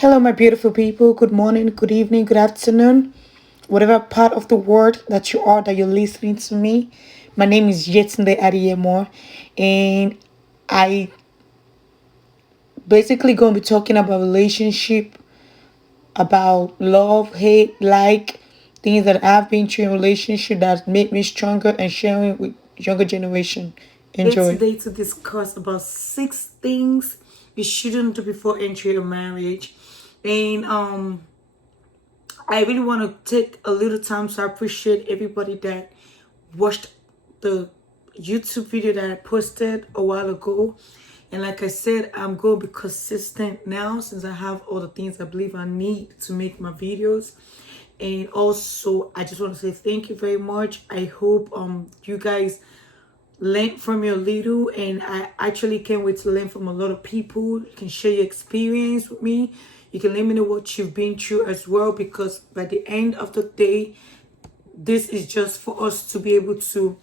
Hello, my beautiful people. Good morning, good evening, good afternoon, whatever part of the world that you are that you're listening to me. My name is Yetunde Adiyemo, and I basically going to be talking about relationship, about love, hate, like things that I've been through in relationship that made me stronger and sharing with younger generation. Enjoy. Today to discuss about 6 things you shouldn't do before entering a marriage, and I really want to take a little time, so I appreciate everybody that watched the YouTube video that I posted a while ago. And like I said, I'm going to be consistent now since I have all the things I believe I need to make my videos. And also, I just want to say thank you very much. I hope you guys learn from your little, and I actually can't wait to learn from a lot of people. You can share your experience with me. You can let me know what you've been through as well, because by the end of the day, this is just for us to be able to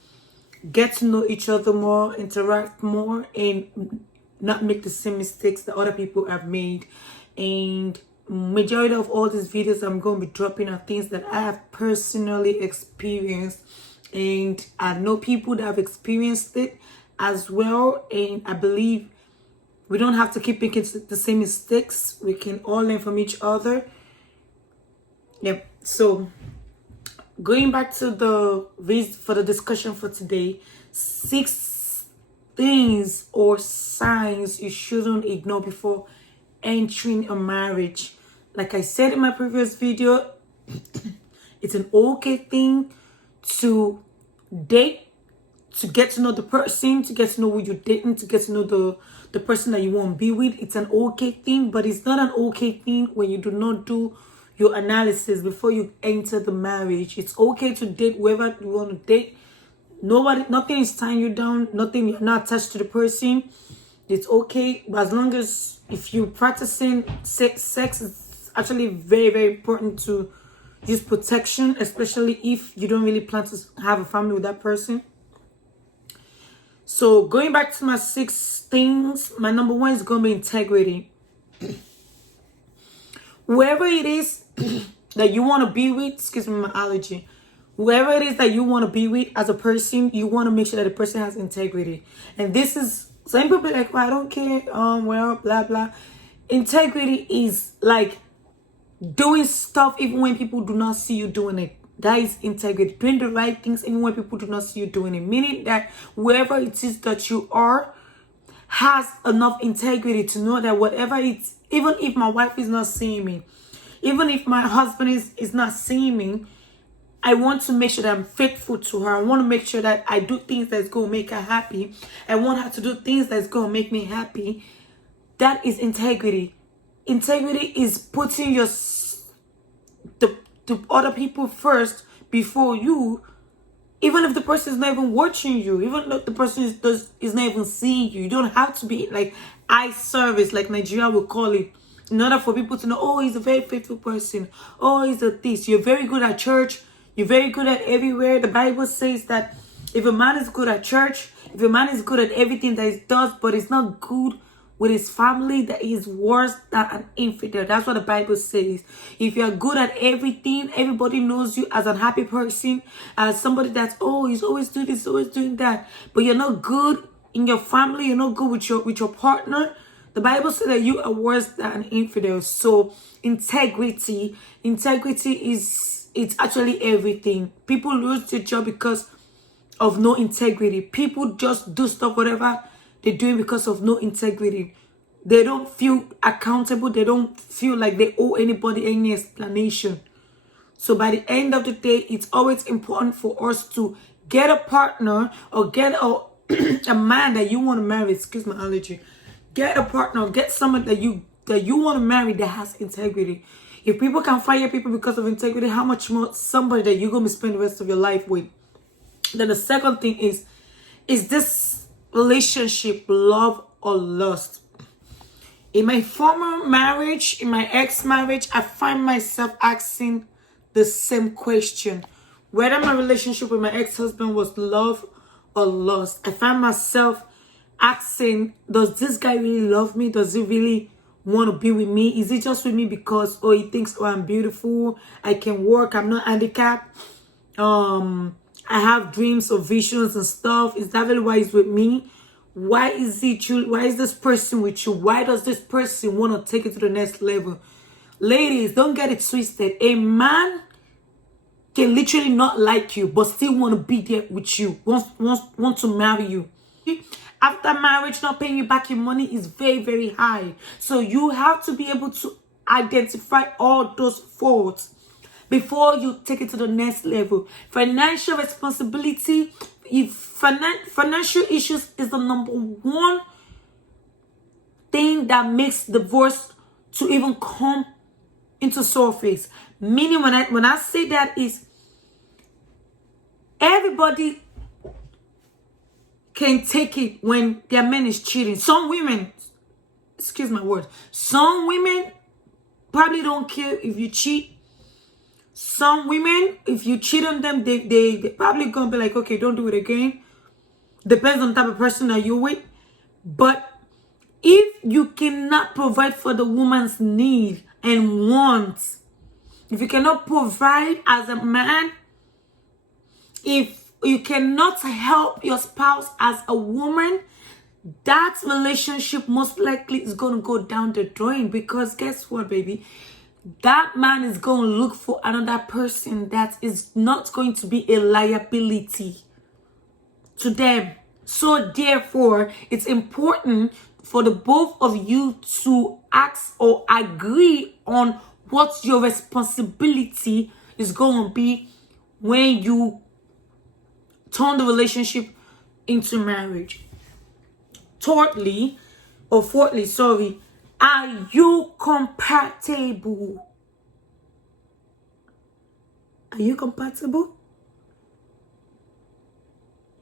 get to know each other more, interact more, and not make the same mistakes that other people have made. And majority of all these videos I'm going to be dropping are things that I have personally experienced, and I know people that have experienced it as well. And I believe we don't have to keep making the same mistakes. We can all learn from each other. Yep. So going back to the for the discussion for today, 6 things or signs you shouldn't ignore before entering a marriage. Like I said in my previous video, it's an okay thing to date, to get to know the person, to get to know who you're dating, to get to know the person that you want to be with. It's an okay thing, but it's not an okay thing when you do not do your analysis before you enter the marriage. It's okay to date whoever you want to date. Nothing is tying you down. Nothing, you're not attached to the person. It's okay, but as long as if you're practicing sex, it's actually very, very important to use protection, especially if you don't really plan to have a family with that person. So going back to my 6 things, my number one is going to be integrity. Whoever it is that you want to be with, excuse me, my allergy. Whoever it is that you want to be with as a person, you want to make sure that the person has integrity. And this is, some people be like, well, I don't care, well, blah, blah. Integrity is like doing stuff even when people do not see you doing it. That is integrity. Doing the right things even when people do not see you doing it. Meaning that whoever it is that you are has enough integrity to know that whatever it's, even if my wife is not seeing me, even if my husband is not seeing me, I want to make sure that I'm faithful to her. I want to make sure that I do things that's going to make her happy. I want her to do things that's going to make me happy. That is integrity. Integrity is putting the other people first before you, even if the person is not even watching you, even if the person is not even seeing you. You don't have to be like eye service, like Nigeria will call it, in order for people to know, oh, he's a very faithful person. Oh, he's a this. You're very good at church. You're very good at everywhere. The Bible says that if a man is good at church, if a man is good at everything that he does, but he's not good with his family, that is worse than an infidel. That's what the Bible says. If you're good at everything, everybody knows you as a happy person, as somebody that's, oh, he's always doing this, always doing that, but you're not good in your family, you're not good with your partner, the Bible says that you are worse than an infidel. So integrity is, it's actually everything. People lose their job because of no integrity. People just do stuff, whatever they're doing, because of no integrity. They don't feel accountable. They don't feel like they owe anybody any explanation. So by the end of the day, it's always important for us to get a partner or get a man that you want to marry. Excuse my allergy. Get a partner, get someone that you want to marry that has integrity. If people can fire people because of integrity, how much more somebody that you're going to spend the rest of your life with? Then the second thing is this relationship love or lust? In my former marriage, in my ex-marriage, I find myself asking the same question. Whether my relationship with my ex-husband was love or lust, I find myself asking, does this guy really love me? Does he really want to be with me? Is he just with me because, oh, he thinks, oh, I'm beautiful, I can work, I'm not handicapped, I have dreams or visions and stuff? Is that really why he's with me? Why is this person with you? Why does this person want to take it to the next level? Ladies, don't get it twisted. A man can literally not like you, but still want to be there with you, want to marry you. After marriage, not paying you back your money is very, very high. So you have to be able to identify all those faults before you take it to the next level. Financial responsibility, if financial issues is the number one thing that makes divorce to even come into surface. Meaning when I say that is everybody can take it when their man is cheating. Some women, excuse my word, some women probably don't care if you cheat. Some women, if you cheat on them, they probably gonna be like, okay, don't do it again. Depends on the type of person that you're with. But if you cannot provide for the woman's need and wants, if you cannot provide as a man, if you cannot help your spouse as a woman, that relationship most likely is going to go down the drain. Because guess what, baby? That man is going to look for another person that is not going to be a liability to them. So therefore, it's important for the both of you to ask or agree on what your responsibility is going to be when you turn the relationship into marriage. Fourthly, are you compatible? Are you compatible?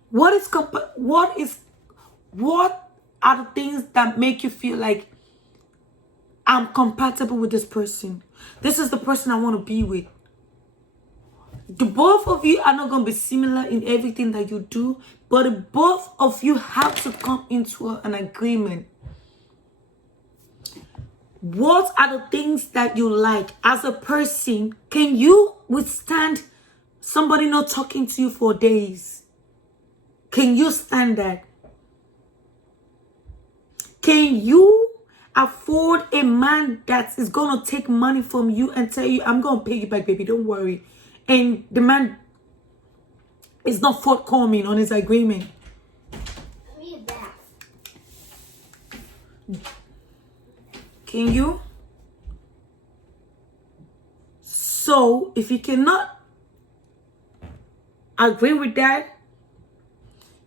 What are the things that make you feel like I'm compatible with this person? This is the person I want to be with. The both of you are not going to be similar in everything that you do, but both of you have to come into an agreement. What are the things that you like as a person? Can you withstand somebody not talking to you for days? Can you stand that? Can you afford a man that is going to take money from you and tell you, I'm going to pay you back, baby, don't worry? And the man is not forthcoming on his agreement. I need that. Can you? So, if you cannot agree with that,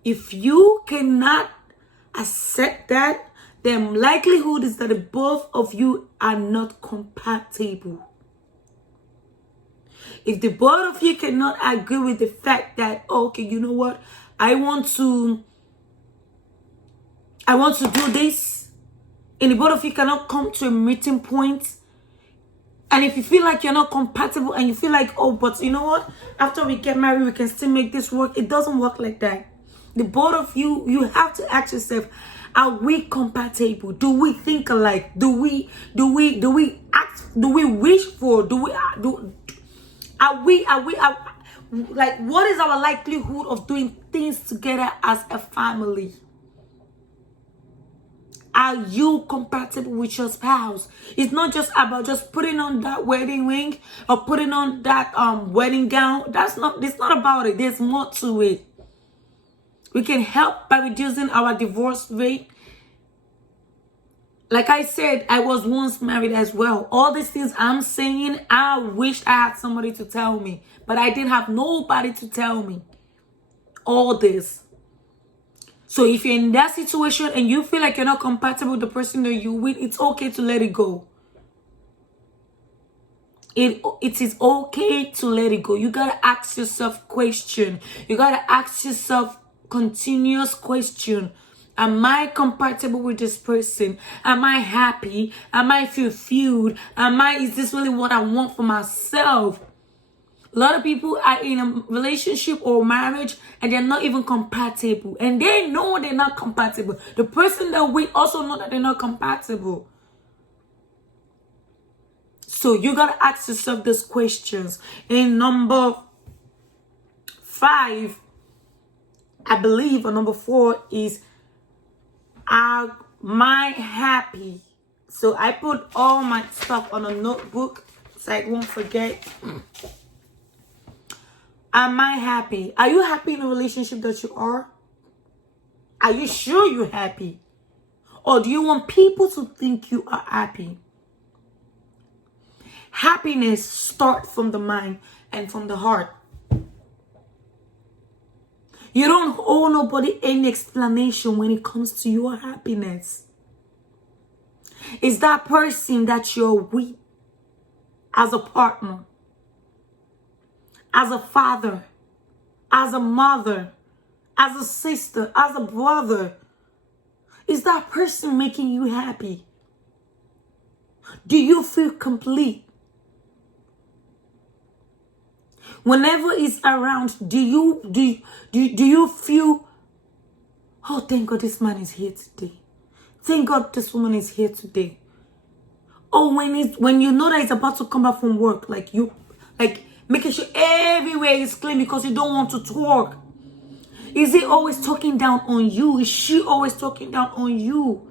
if you cannot accept that, the likelihood is that the both of you are not compatible. If the both of you cannot agree with the fact that, okay, you know what, I want to do this, and the both of you cannot come to a meeting point, and if you feel like you're not compatible and you feel like, oh, but you know what, after we get married we can still make this work, it doesn't work like that. The both of you have to ask yourself, are we compatible? Do we think alike? Do we act? Do we wish for? Are we like, what is our likelihood of doing things together as a family? Are you compatible with your spouse? It's not just about just putting on that wedding ring or putting on that wedding gown. It's not about it. There's more to it. We can help by reducing our divorce rate. Like I said, I was once married as well. All these things I'm saying, I wish I had somebody to tell me. But I didn't have nobody to tell me all this. So if you're in that situation and you feel like you're not compatible with the person that you're with, it's okay to let it go. It is okay to let it go. You gotta ask yourself question. You gotta ask yourself continuous question. Am I compatible with this person? Am I happy? Am I fulfilled? Is this really what I want for myself? A lot of people are in a relationship or marriage and they're not even compatible. And they know they're not compatible. The person that we also know that they're not compatible. So you gotta ask yourself these questions. And number 5, I believe, or number 4 is, am I happy? So I put all my stuff on a notebook so I won't forget. Am I happy? Are you happy in a relationship that you are? Are you sure you're happy? Or do you want people to think you are happy? Happiness starts from the mind and from the heart. You don't owe nobody any explanation when it comes to your happiness. It's that person that you're with as a partner, as a father, as a mother, as a sister, as a brother. Is that person making you happy? Do you feel complete? Whenever it's around, do you feel, oh, thank God this man is here today. Thank God this woman is here today. Oh, when you know that it's about to come back from work, like making sure everywhere is clean because you don't want to talk. Is he always talking down on you? Is she always talking down on you?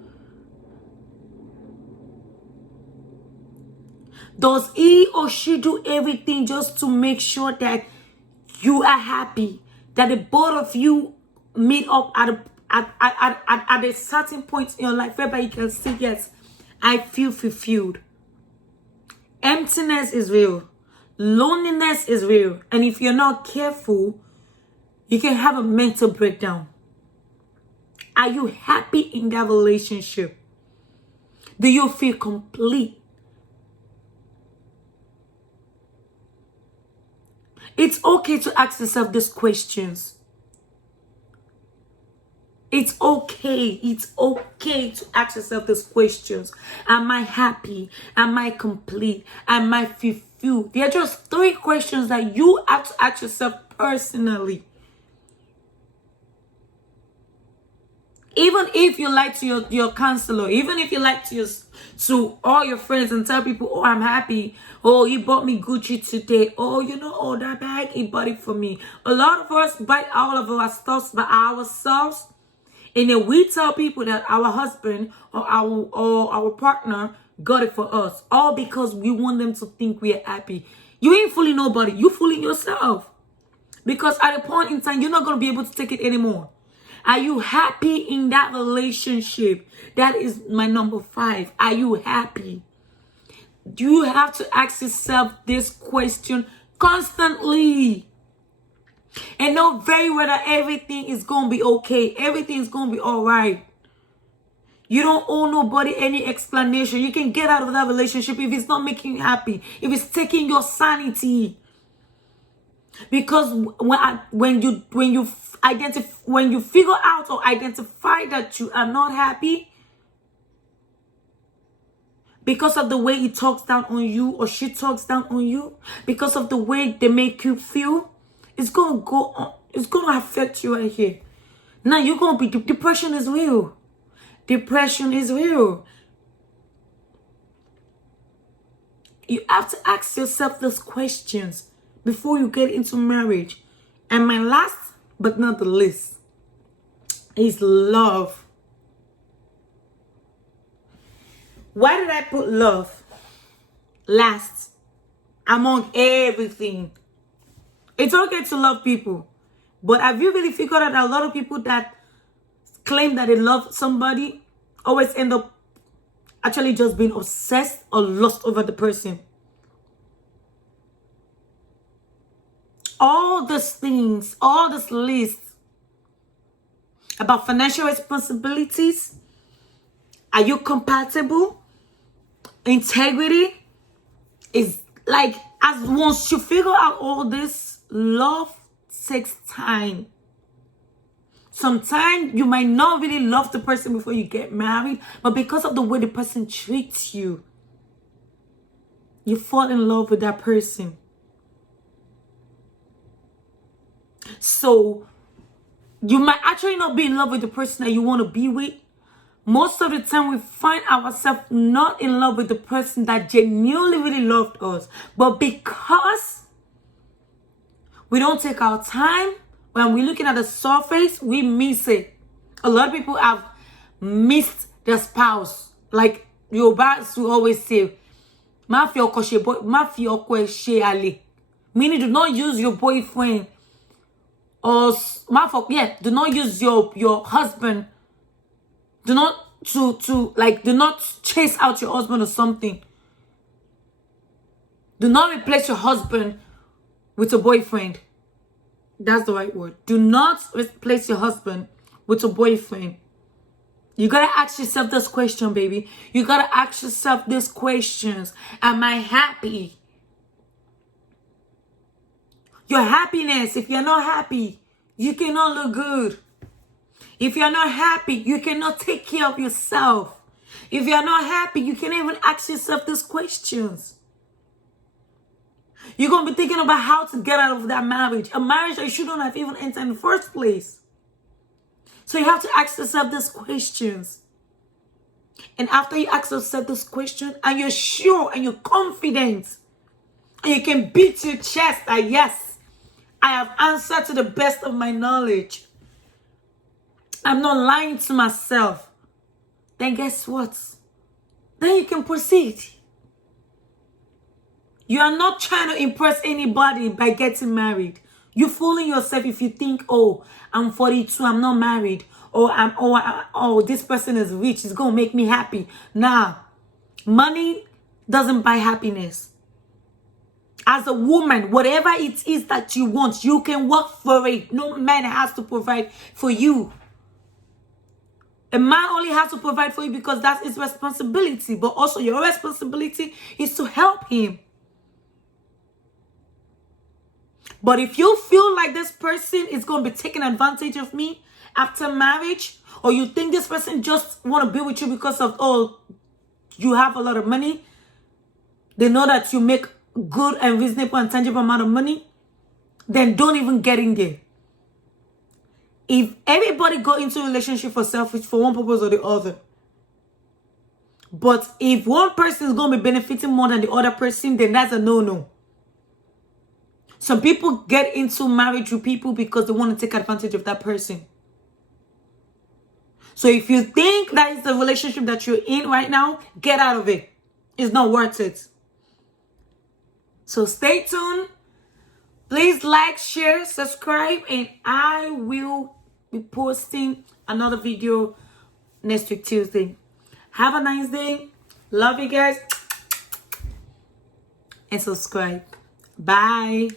Does he or she do everything just to make sure that you are happy? That the both of you meet up at a certain point in your life whereby you can say, yes, I feel fulfilled. Emptiness is real. Loneliness is real. And if you're not careful, you can have a mental breakdown. Are you happy in that relationship? Do you feel complete? It's okay to ask yourself these questions. It's okay. It's okay to ask yourself these questions. Am I happy? Am I complete? Am I fulfilled? There are just 3 questions that you have to ask yourself personally. Even if you lie to your counselor, even if you lie to all your friends and tell people, oh, I'm happy. Oh, he bought me Gucci today. Oh, oh, that bag, he bought it for me. A lot of us buy all of our stuff by ourselves. And then we tell people that our husband or our partner got it for us. All because we want them to think we are happy. You ain't fooling nobody. You fooling yourself. Because at a point in time, you're not going to be able to take it anymore. Are you happy in that relationship? That is my number 5. Are you happy? Do you have to ask yourself this question constantly? And know very well that everything is going to be okay. Everything is going to be all right. You don't owe nobody any explanation. You can get out of that relationship if it's not making you happy. If it's taking your sanity. Because when you figure out or identify that you are not happy because of the way he talks down on you or she talks down on you, because of the way they make you feel, it's gonna go on. It's gonna affect you right here. Now you're gonna be depression is real. Depression is real. You have to ask yourself those questions before you get into marriage. And my last but not the least is love. Why did I put love last among everything? It's okay to love people, but have you really figured out that a lot of people that claim that they love somebody always end up actually just being obsessed or lost over the person? All these things, all this list about financial responsibilities, are you compatible? Integrity is like, as once you figure out all this, love takes time. Sometimes you might not really love the person before you get married, but because of the way the person treats you, you fall in love with that person. So you might actually not be in love with the person that you want to be with, most of the time we find ourselves not in love with the person that genuinely really loved us. But because we don't take our time, when we're looking at the surface, we miss it. A lot of people have missed their spouse. Like Yorubas will always say, meaning do not use your boyfriend or do not use your husband. Do not do not chase out your husband or something. Do not replace your husband with a boyfriend. That's the right word. Do not replace your husband with a boyfriend. You gotta ask yourself this question, baby. You gotta ask yourself these questions. Am I happy? Your happiness, if you're not happy, you cannot look good. If you're not happy, you cannot take care of yourself. If you're not happy, you can't even ask yourself these questions. You're going to be thinking about how to get out of that marriage. A marriage that you shouldn't have even entered in the first place. So you have to ask yourself these questions. And after you ask yourself this question, and you're sure and you're confident, and you can beat your chest that yes, I have answered to the best of my knowledge. I'm not lying to myself. Then guess what? Then you can proceed. You are not trying to impress anybody by getting married. You're fooling yourself if you think, oh, I'm 42, I'm not married. Or this person is rich, it's going to make me happy. Nah, money doesn't buy happiness. As a woman, whatever it is that you want, you can work for it. No man has to provide for you. A man only has to provide for you because that's his responsibility. But also your responsibility is to help him. But if you feel like this person is going to be taking advantage of me after marriage, or you think this person just want to be with you because of, oh, you have a lot of money, they know that you make good and reasonable and tangible amount of money, then don't even get in there. If everybody go into a relationship for selfish, for one purpose or the other, but if one person is going to be benefiting more than the other person, then that's a no-no. Some people get into marriage with people because they want to take advantage of that person. So if you think that is the relationship that you're in right now, get out of it. It's not worth it. So stay tuned. Please like, share, subscribe, and I will be posting another video next week, Tuesday. Have a nice day. Love you guys. And subscribe. Bye.